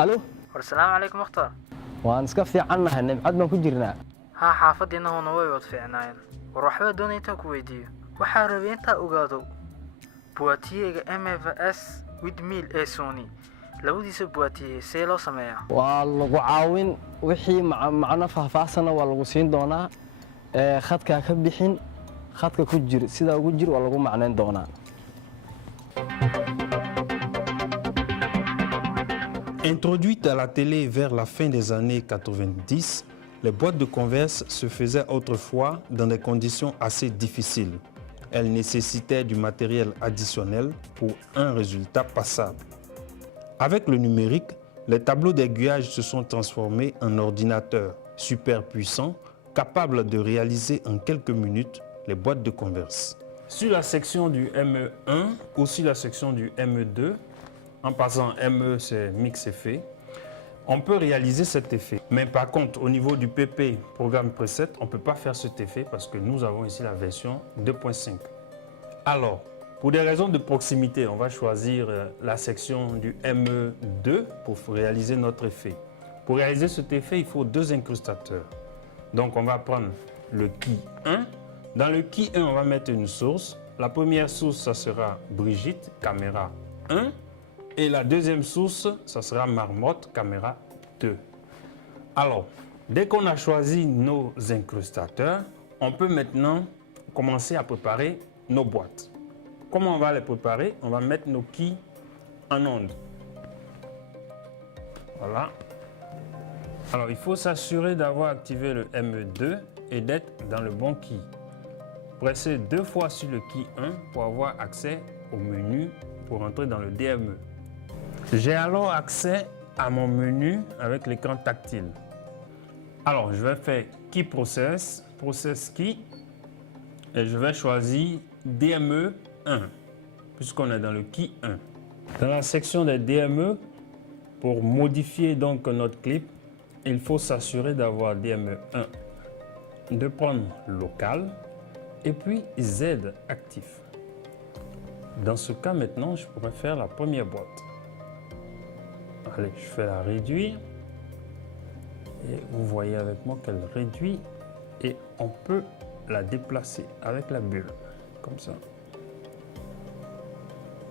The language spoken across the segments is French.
الو السلام عليكم مختار. waan iska fiicannahay nimcad baan ku jirnaa ها xaafadiina hoona way wad fiicnaayeen war waxba doonay inta ku weydiiyo waxa rabay inta ogaado buwaatiyega MFS with meal ee Sony labadiisa buwaatiye see loo sameeyaa waa lagu caawin wixii macna faahfaahsan waa lagu siin doonaa khadka ka bixin khadka ku jir sida ugu jir waa lagu macnayn doonaa Introduite à la télé vers la fin des années 90, les boîtes de converse se faisaient autrefois dans des conditions assez difficiles. Elles nécessitaient du matériel additionnel pour un résultat passable. Avec le numérique, les tableaux d'aiguillage se sont transformés en ordinateurs super puissants, capables de réaliser en quelques minutes les boîtes de converse. Sur la section du ME1 ou sur la section du ME2, en passant ME, c'est mix effet, on peut réaliser cet effet. Mais par contre, au niveau du PP, programme preset, on ne peut pas faire cet effet parce que nous avons ici la version 2.5. Alors, pour des raisons de proximité, on va choisir la section du ME2 pour réaliser notre effet. Pour réaliser cet effet, il faut deux incrustateurs. Donc, on va prendre le key 1. Dans le key 1, on va mettre une source. La première source, ça sera Brigitte, caméra 1. Et la deuxième source, ça sera Marmotte, caméra 2. Alors, dès qu'on a choisi nos incrustateurs, on peut maintenant commencer à préparer nos boîtes. Comment on va les préparer? On va mettre nos keys en onde. Voilà. Alors, il faut s'assurer d'avoir activé le ME2 et d'être dans le bon key. Pressez deux fois sur le key 1 pour avoir accès au menu pour entrer dans le DME. J'ai alors accès à mon menu avec l'écran tactile. Alors, je vais faire Key Process, Process Key, et je vais choisir DME 1, puisqu'on est dans le Key 1. Dans la section des DME, pour modifier donc notre clip, il faut s'assurer d'avoir DME 1, de prendre local, et puis Z actif. Dans ce cas, maintenant, je pourrais faire la première boîte. Allez, je fais la réduire. Et vous voyez avec moi qu'elle réduit. Et on peut la déplacer avec la bulle. Comme ça.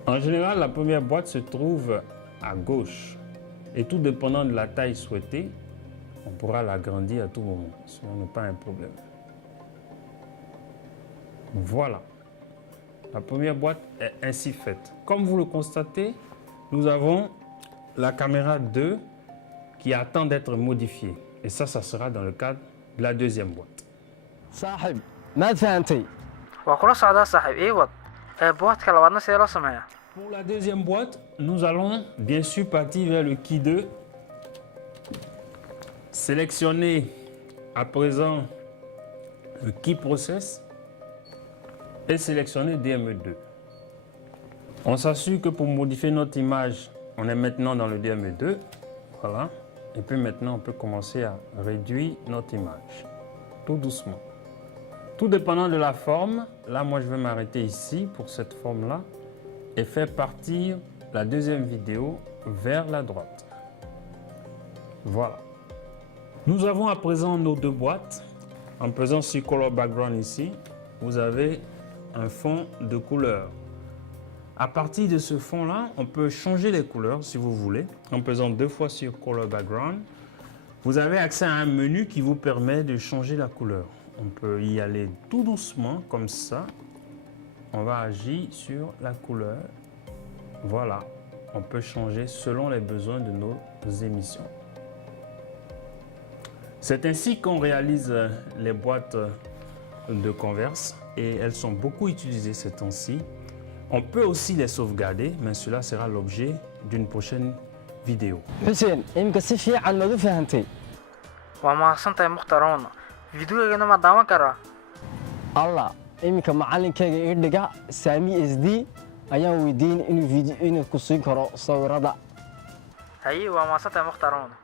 En général, la première boîte se trouve à gauche. Et tout dépendant de la taille souhaitée, on pourra l'agrandir à tout moment. Ce n'est pas un problème. Voilà. La première boîte est ainsi faite. Comme vous le constatez, nous avons la caméra 2 qui attend d'être modifiée. Et ça sera dans le cadre de la deuxième boîte. صاحب ما فهمتي waa kula socdaa saaxiib ii wad boîte-ka labaadna see loo sameeyaa Pour la deuxième boîte, nous allons bien sûr partir vers le key 2. Sélectionner à présent le key process et sélectionner DME2. On s'assure que pour modifier notre image, on est maintenant dans le DME2. Voilà. Et puis maintenant, on peut commencer à réduire notre image. Tout doucement. Tout dépendant de la forme, là, moi, je vais m'arrêter ici pour cette forme-là et faire partir la deuxième vidéo vers la droite. Voilà. Nous avons à présent nos deux boîtes. En pesant sur Color Background ici, vous avez un fond de couleur. À partir de ce fond-là, on peut changer les couleurs si vous voulez. En pesant deux fois sur Color Background, vous avez accès à un menu qui vous permet de changer la couleur. On peut y aller tout doucement, comme ça. On va agir sur la couleur. Voilà. On peut changer selon les besoins de nos émissions. C'est ainsi qu'on réalise les boîtes de converse et elles sont beaucoup utilisées ces temps-ci. On peut aussi les sauvegarder, mais cela sera l'objet d'une prochaine vidéo. حسين imka si fiican ma u fahantay waa mahadsantahay mukhtaroona videogeena ma daawan karaa alla imka macallinkayga ii dhiga Sami SD ayaan weydiin inuu ku siin karo sawirada haye waa mahadsantahay mukhtaroona